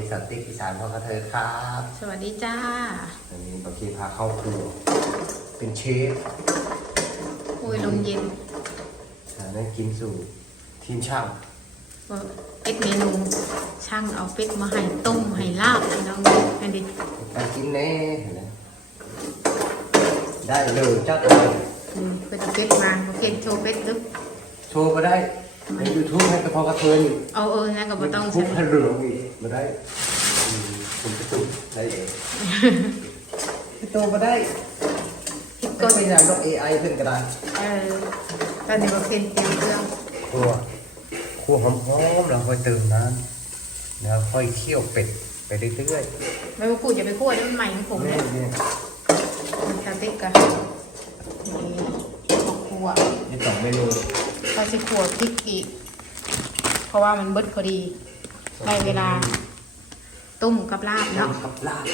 นี้สติกอีสานพ่อกระเทยครับ สวัสดีจ้า อันนี้บางทีพาเข้าครัว เป็นเชฟโอ้ยลมเย็นหาได้กินสู่ทีมช่างว่าเป็ดเมนูช่างเอาเป็ดมาให้ต้มให้ลาบให้น้องอันนี้ไปกินแน่เห็นไหมได้เลยจัดเลยอืมเพื่อจะเป็ดมาโอเคโชว์เป็ดดึกโชว์ก็ได้ ในยูทูบให้กระเพาะกระเทยนี่เอาเออนะก็บ่ต้องคุใช้กให้เหลืองอีกมาได้อืมผมจะตุ่มได้เองพี่โตมาได้พริกก็ก้นไม่อยากต้อง AI เพิ่นก็ได้เออตอนนี้โอเคเตรียมเครื่องครัวครัวหอมๆแล้วค่อยเติมน้ำแล้วค่อยเคี่ยวเป็ดไปเรื่อยไม่ว่าพูดอย่าไปพูดเดี๋ยวมันใหม่ของผมๆเนี่ยนี่มันสติ๊กกันนี่ ข้าวคั่วนี่สองเมนูเราจะคั่วพริกอีก เพราะว่ามันเบิดพอดีได้เวลา ต้มกับลาบเนาะกับลาบ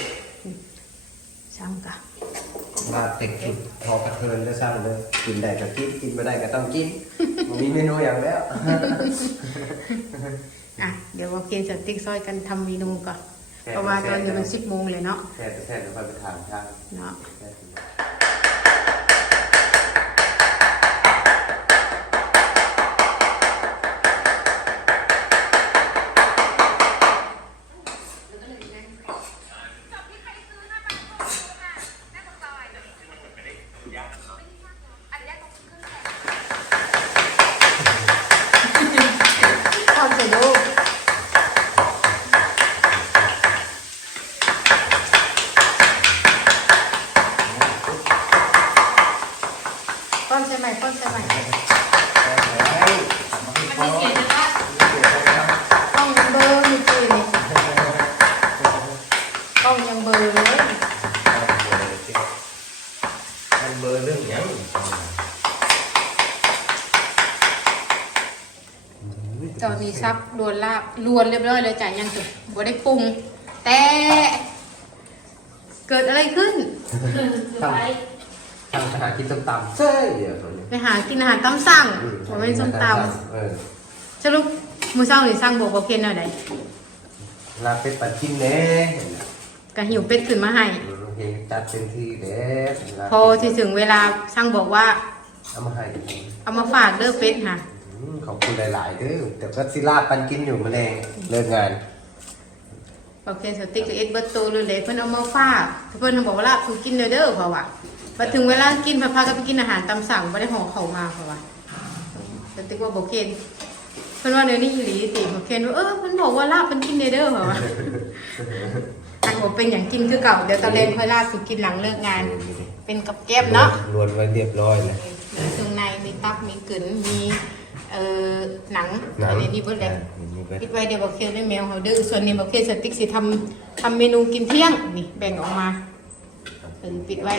ช่างกะลาบเป็ดกินพอกระเทินแล้วสร้างเลยกินได้ก็กินกินไม่ได้ก็ต้องกินมีเมนูอย่างแล้วอะเดี๋ยวเราเกณฑ์สติ๊กซอยกันทำเมนูก่อนเพราะว่าตอนนี้มันสิบโมงเลยเนาะแค่แค่แล้วค่อยไปถามช่างเนาะ แค่ ทอดใส่ลูกก้อนใช่ไหมก้อนใช่ไหม มันไม่เกี่ยวนะ กล้องยังเบลอร์มีจีนี่กล้องยังเบลอร์เลย มันเบอร์เรื่องยัง ตอนนี้ ซับลวนลาบลวนเรียบร้อยเลยจ่ายยังสุดบ่ได้ปรุง แต่เกิดอะไรขึ้นทำทำอาหารกินส้มตำใช่เดี๋ยวตัวนี้ไปหากินอาหารตามสั่งผมเป็นส้มตเออำสรุปมือเช้าหรือสั่งบอกว่าเพียนอะไรลาเป็ดปัดกินแน่ก็หิวเป็ดขึ้นมาให้เพลงจัดเต็มที่เด้ลาพอที่ถึงเวลาสั่งบอกว่าเอามาให้เอามาฝากเด้อเป็ดค่ะอืม ขอบคุณหลายๆเด้อแต่ก็สิลาบปันกินอยู่มาแดงเลิกงานบอกเพียนสติ๊กกับเอ็ดเบิร์ตโตเลยเลยเพิ่นเอามาฝากเพิ่นบอกว่าลาบคือกินเด้อเด้อเพราะว่าพอถึงเวลากินพาพากันไปกินอาหารตามสั่งไม่ได้ห่อเข้าวมาเพราะว่าสติ๊กว่าบอกเคนเพิ่นว่าเดี๋ยวนี้อีหลีติบอกเคนว่าเออเพิ่นบอกว่าลาบเพิ่นกินเด้อเด้อเพราะว่าทางบอกเป็นอย่างกินคือเก่าเดี๋ยวตอนเล่นค่อยลาบคือกินหลังเลิกงาน เป็นกับแก้มเนาะรวนไว้เรียบร้อยเลยมีเครื่องในมีตับมีกลืนมี เอ่อหนังหนังอันนี้นี่เบิดเลยมีเบิดปิดไว้เดี๋ยวบอกเคลได้แมวเขาดื้อส่วนนี้บอกเคลสติ๊กสิทำทำเมนูกินเที่ยงนี่แบ่งออกมาเออปิดไว้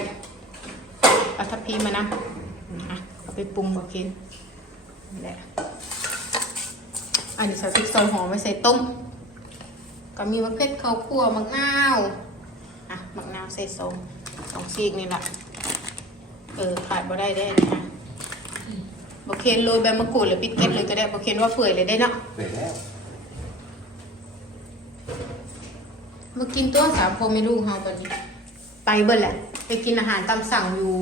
เอาทัพพีมานะอะเอาไปปรุงบอกเคลนี่แหละอันนี้สติ๊กซอยหอมไว้ใส่ต้มก็มีมะเขือข้าวคั่วมะนาวอะมะนาวใส่สองสองซีกนี่แหละเออขาดบ่ได้ได้อันนี้ค่ะ บอเคนโรยใบมะกรูดหรือปิดเก็ตเลยก็ได้บอเคนว่าเปื่อยเลยได้เนาะเสร็จแล้วมากินตัวสามโคไม่ลูกเฮาตอนนี้ ไปเบิ่นแหละ ไปกินอาหารตามสั่งอยู่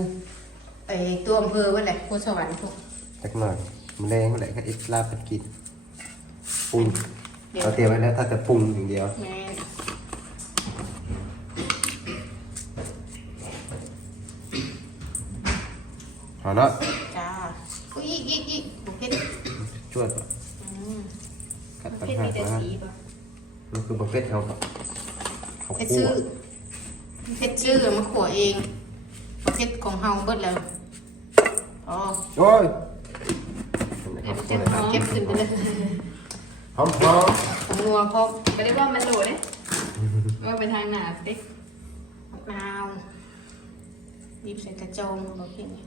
ไอตัวอำเภอเบิ่นแหละโคสวรรค์พวกจักหน่อยมันแรงก็แหละก็อิสลาบปันกินปรุงเดี๋ยวเราเตรียมไว้แล้วถ้าจะปรุงอย่างเดียวแม่นเอาเนาะ จ้าอุ้ยอีก อีกอีกบอเคนจวดป่ะอืมกัดบอปัญเคนหามีแต่ว่าสีป่ะมันคือบุฟเฟ่ต์เขาครับเขาเพชรคั่ชื่วอเพชรชื่อมาขัวเองบอเคนของเฮาเบิดแล้วอ๋อโอ้ยเดี๋ยวจะเก็บขึ้นไปเลยหอมหอมของนัวพร้อมไม่ได้ว่ามันโหลเนี่ยว่าไปทางหนาสิมะนาวบีบใส่กระจงบอกเพียงนี้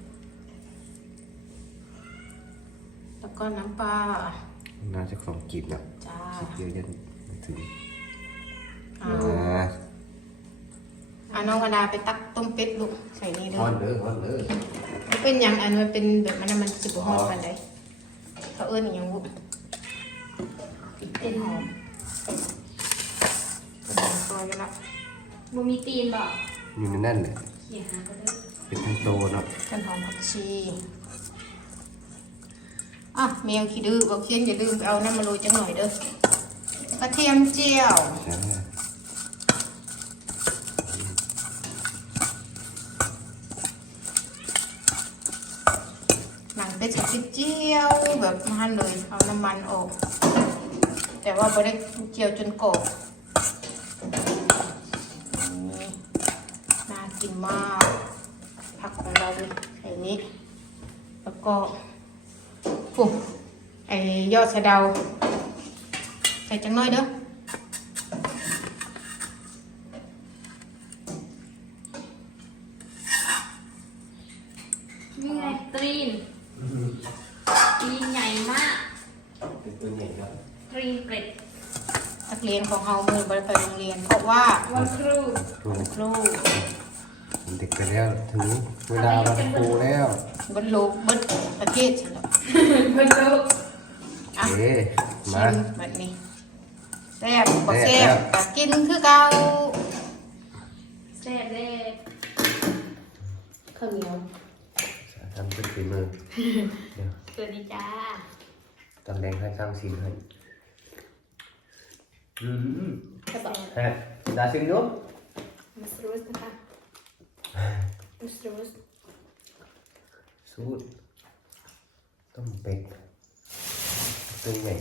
แล้ว ก็น้ำปลาน่าจะของกีบนะจ้ากีบเยอะยันไม่ถึงเอาอ่าเอาน้องกระดาไปตักต้มเป็ดลูกใส่นี่เลฮอนยเลยฮอนเลยมันเป็นอย่างอันมันเป็นแบบมันมันสิบหอมกันได้เขาเอิ้นอหย่างบุเป็นหอมอยอยู่ละบ่มีตีนบอกอยู่ในนั่นแหละเขี่ยหาก็ได้เป็นทั้งโตเนาะต้นหอมผักชี อะแมวขี้ดื้อบอกเคียนอย่าลืมไปเอาน้ำมาโรยจังหน่อยเด้อกระเทียมเจียวหนังเป็ดกับเจียวแบบมันเลยเอาน้ำมันออก แต่ว่าไม่ได้เจียวจนกรอบนี่น่ากินมากผักของเราเนี่ยไอ้นี้ แล้วก็ ปุ๊บไอ้ยอดสะเดา ใส่จังน้อยเด้อนี่ไงตีนตีนใหญ่มาก เป็นตัวใหญ่เนาะตีนเป็ดนักเรียนของเราเมื่อไปไปโรงเรียน เพราะว่าวันครูตัวครูเด็กไปแล้วถึงเวลาวันครูแล้วเบิดโลกเบิดประเทศฉันแล้ว วันครูอะเอ๊ะชิมามแบบนี้แซ่บบ่แซ่แซ่บบก็กินคือเก่าแซ่บเด้ข้าวเหนียวทำเป็นฝีมือเดี๋ยวสวัสดีจ้าตำแดงให้สร้างสีให้อืมใช่ปะฮะดาซิงยุบมัสรูสนะคะมัสรูสสูตร ต้มเป็ดตัวใหญ่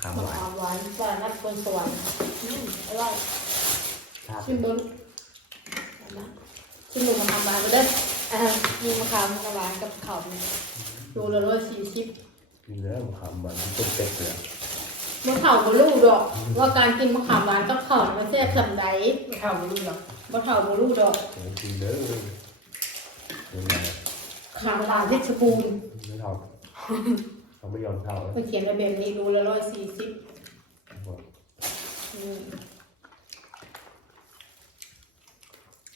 ขาวหวานหวานหวานนัดบนสวรรค์อืมอร่อยครับชิมเบิ้งชิมหมูมะขามหวานไปเด้ออ่ามีมะขามหวานกับข้าวนี่ดูละร้อยสี่สิบกินแล้วขาวหวานต้มเป็ดเลยมะขามบ่รู้ดอก ว่าการกินมะขามหวานกับข้าวมันแซ่บสำใดมะขามบ่รู้ดอกมะขามบ่รู้ดอกกินเลย เป็นไงขามหวานเพชรบูรณ์ไม่ทำเขาไม่ยอมเท่าแล้วมันเขียนไว้แบบนี้ดูละร้อยสี่สิบ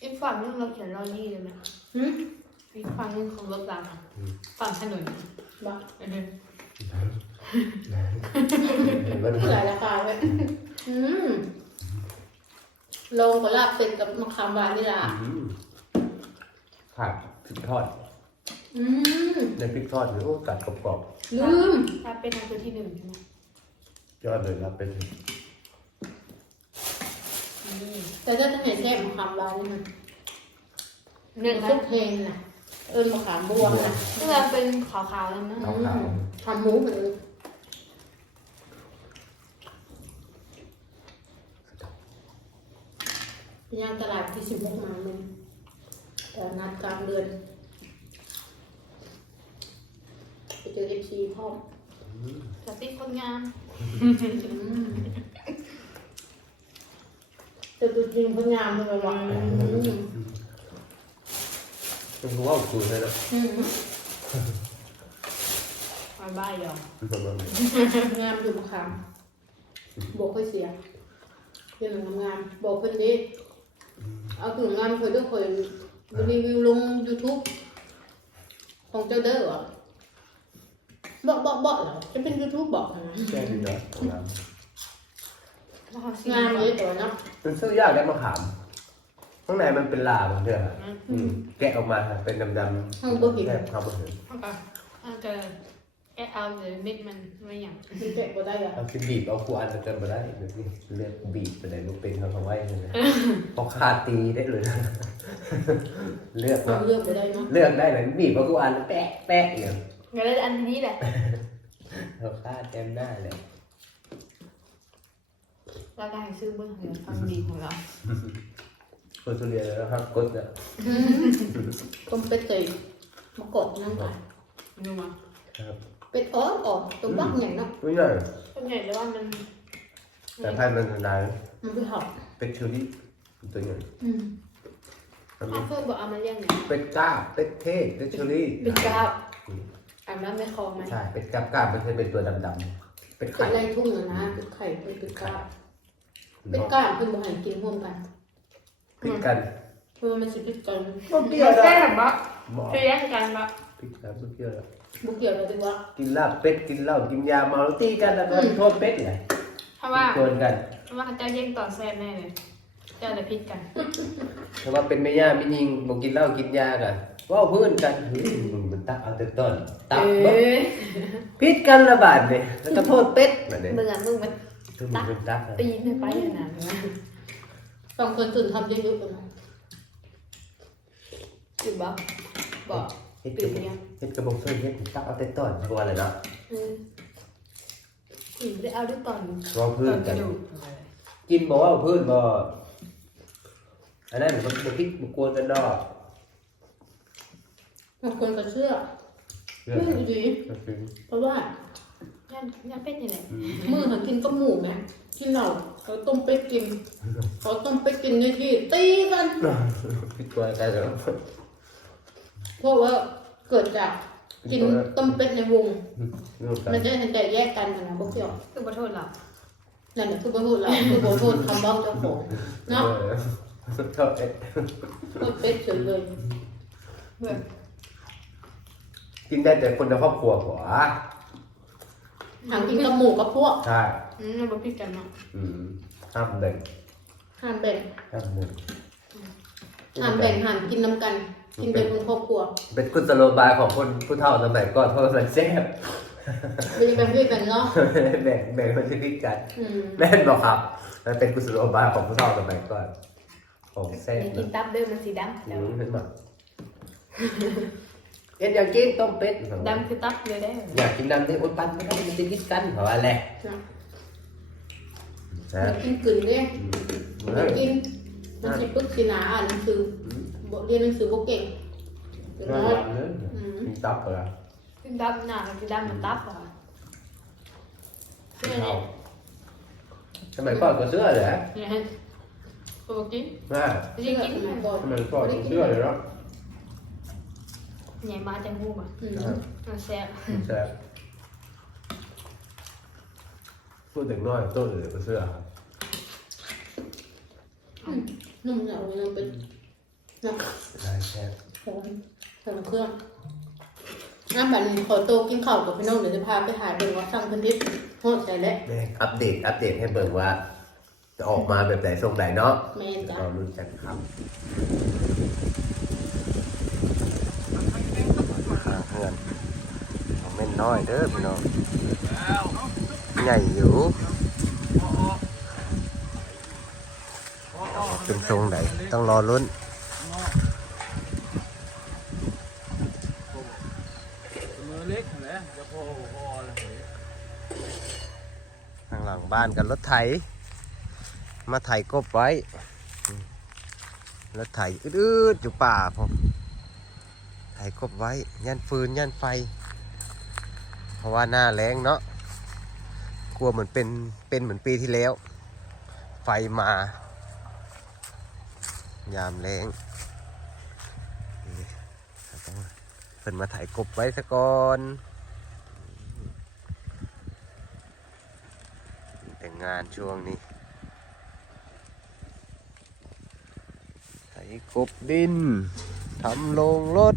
อีกฝั่งนึงเราเขียนรอนี่เลยไหมหืมอีกฝั่งนึงของรถรางฝั่งถนนบ่อันนั้นเหนว่าหลายราคาไว้อืมลงกับลาบเป็ดกับมะขามหวานนี่ล่ะผัดพริกทอด อืมในพริกทอดหรือโอ้กัดกรอบลืมถ้าเป็นทางตัวที่หนึ่งใช่ไหมๆยอดเลยครับเป็นแต่ถ้าจะเห็นแซ่บมะขามหวานนี่มันหนึ่งซุปเพนน่ะเอิญมะขามบวงน่ะที่เราเป็นขาวๆแล้วนะขาวขาวทำหมูเหมือนย่างตลาดที่สิบหกมาหนึ่งแต่นัดกลางเดือนไป เจอเอฟซีพร้อมสติ๊กคนงามเจอตัวจริงคนงามเลยว่ะอืมเป็นหัวของคุณเลยนะอืมมาบ้ายยอมประมาณนี้งามอยู่มะขามบอกค่อยเสียเรื่องงามๆบอกเพิ่นดิเอาถึงงามเคยด้วยเคยรีวิวลง YouTube ของเจ้าเด้อเหรอ บอกบอกบอกเหรอจะเป็น YouTube บอกนะแก้ดีนะงามแล้วเขาซีงามเลยตัวเนาะมันซื้อยากได้มะขามข้างในมันเป็นลาบางเรื่องอะอืมแกะออกมาเป็นดำๆแค่ความเห็นเขาก็เขาจะแอดเอาเลยเม็ดมันไม่อย่างมันเจ็บบ่ได้เหรอเอาคิดบีบเอาขวานจะมาได้แบบนี้เลือกบีบไปไหนลูกเป็นเขาเขาไว้เลยนะพอคาตีได้เลยนะเลือกเอาเนาะเลือกบ่ได้เนาะเลือกได้เลยบีบเอาขวานแปะแปะอย่าง งั้นแล้วอันนี้แหละ เราคาดเต็มหน้าเลยเราได้ซื้อเบื้องหลังความดีของเราคนสุเรียนแล้วครับกดเนี่ยต้มเป็ดไก่มากดนั่นก่อนดูมาครับเป็ดอ้อนอ่อนตัวบักใหญ่เนาะไม่ใหญ่ส่วนใหญ่แล้วว่ามันแต่พันธุ์มันนานมันไปหอบเป็ดชูรี่ตัวใหญ่อืมอันถ้านี้เพื่อนบอกเอามาเลี้ยงเนี่ยเป็ดก้าเป็ดเทศเป็ดชูรี่ เป็นกราบ อ่านมาไม่คอไหมใช่ เป็ดก้าก้ามันจะเป็นตัวดำๆเป็ดเป็ไข่ดไรทุ่งอะนะเป็ดไข่เป็ดกล้าเป็ดกล้าเพิ่นบ่ให้กินร่วมกันพิดกันเพราะว่ามันสิพิษกันเปรี้ยวแซ่แล้วบปะหมอเปรี้ยวกันปะพิดกันเปรี้ยวแล้วบ่เกี่ยวกับที่ว่ากินลาบเป็ดกินเหล้ากินยาเมาแล้วตีกันแล้วก็โทษเป็ดไงเพราะว่าโดนกันเอว่าเจ้าเย่งต่อแซ่บแน่เลยเจ้าเลยพิษกันถ้าว่าเป็นแม่ย่าไม่ยิงบอกกินเหล้ากินยากันว่าเพื่อนกันเฮ้ยมึงมัน ตักเอาแต่ต้นตักเอเบิดอพิษกันระบาดเนี่ยแล้วก็โทษเป็ดแบบนี้มึงอะมึงมันคือมึงเป็นตักอะตีนให้ไปอย่างนั้นนะสองคนตื่นทำเยอะๆกันนะจุดบอกบอกเฮ็ดกระบอกเฮ็ดกระบอกเสื้อเฮ็ดตักเอาแต่ต้นเพราะว่าอะไรเนาะเออถึงได้เอาด้วยตอนว่าเพื่ตออนนกกัระนดูกกินบอกว่าเพื่อนบ่อันนั้นมันบ่พิษมันกวนกันดอก บางคนก็เชื่อเรื่อเชื่งอดีก็คือเพราะว่าย่างย่างเป็ดยังไงอืมมือเขากินก็หมูไหมกินเหล่าเขาต้มเป็ดกิน เขาต้มเป็ดกินในที่ตีกันพิษกวนกันแล้วเพราะว่าเกิดจากกินต้มเป็ดในวงร่วมกันมันจะเห็นแต่แยกกันนะพวกเกี่ยวคือขอโทษเรานั่นแหละคือบรรลุเราคือบรรลุคำเว่าเจ้าของเนาะเออชอบเอ็ดต้มเป็ดเฉยเลยเพื่อน กินได้แต่คนในครอบครัวหัวหางกินกับหมูกับพวกใช่อืมเราบอกพิษกันเนาะอืมห้ามแบ่งห้ามแบ่งห้ามแบ่งห้ามแบ่งห้ามกินน้ำกัน กินเป็นคนครอบครัว เป็นกุศโลบายของคนผู้เฒ่าสมัยก่อนเพราะว่ามันแซ่บเป็นแบบพี่เป็นเนาะแบ่งแบ่งคนชีวิตกันอืมแม่นบอกครับมันเป็นกุศโลบายของผู้เฒ่าสมัยก่อนของแซ่บอย่ากินนะตับเด้อมันสีดำอืเดี๋ยวมเห็นไหม เอ็ดอยากกินต้มเป็ดดำคือตับเลยได้อยากกินดำที่อุดปันไม่ได้มันจะกินกันเพราะว่าอะไรนะนะมันกินกลืนเนี่ยอืมมันกินมันสิปึกสิหนาอ่านหนังสือบ่เรียนหนังสือบ่เก่งเดี๋ยวน่าน้อยรักเลยมีตับเหรอคือดำหนาคือดำมันตับเหรอเนี่ยเนี่ยสมัยก่อนก็เสื้อเลยเนี่ยให้ปกตินะจริงกินสมัยก่อนสมัยก่อนก็เสื้อเลยเนาะ ใหญ่มาจังหูอะอืมมันแซ่บแซ่บพูดถึงน้อยต้นเลยก็เสื้อครับนุ่มเหนียวยังเป็นนะได้แซ่บใส่ใส่เครื่องน้ำบัดนขอโตวกินข้าวกับพี่น้องเดี๋ยวจะพาไปถ่ายเบิ่งว่าสั่งเพิ่นทิพย์โหดใจแล้วแม่อัปเดตอัปเดตให้เบิ่งว่า จะออกมาแบบไหนทรงไหนเนาะแม่นจ้ะ เรารู้จักครับข้างเพื่อนของแม่ น้อยเด้อพี่น้องใหญ่อยู่เป็นทรงไหนต้องรอลุ้นมือเล็กแหละจะพอพอเลยข้างหลังบ้านกับรถไถ มาไถกบไว้ รถไถอืดๆอยู่ป่าผมไถกบไว้ ยันฟืน ยันไฟ ราะว่าหน้าแรงเนาะกลัวเหมือนเป็นเป็นเหมือนปีที่แล้ว ไฟมา ยามแรงเราต้องเพิ่นมาไถกบไว้ซะก่อนแต่งงานช่วงนี้ไถกบดินทำโรงรถ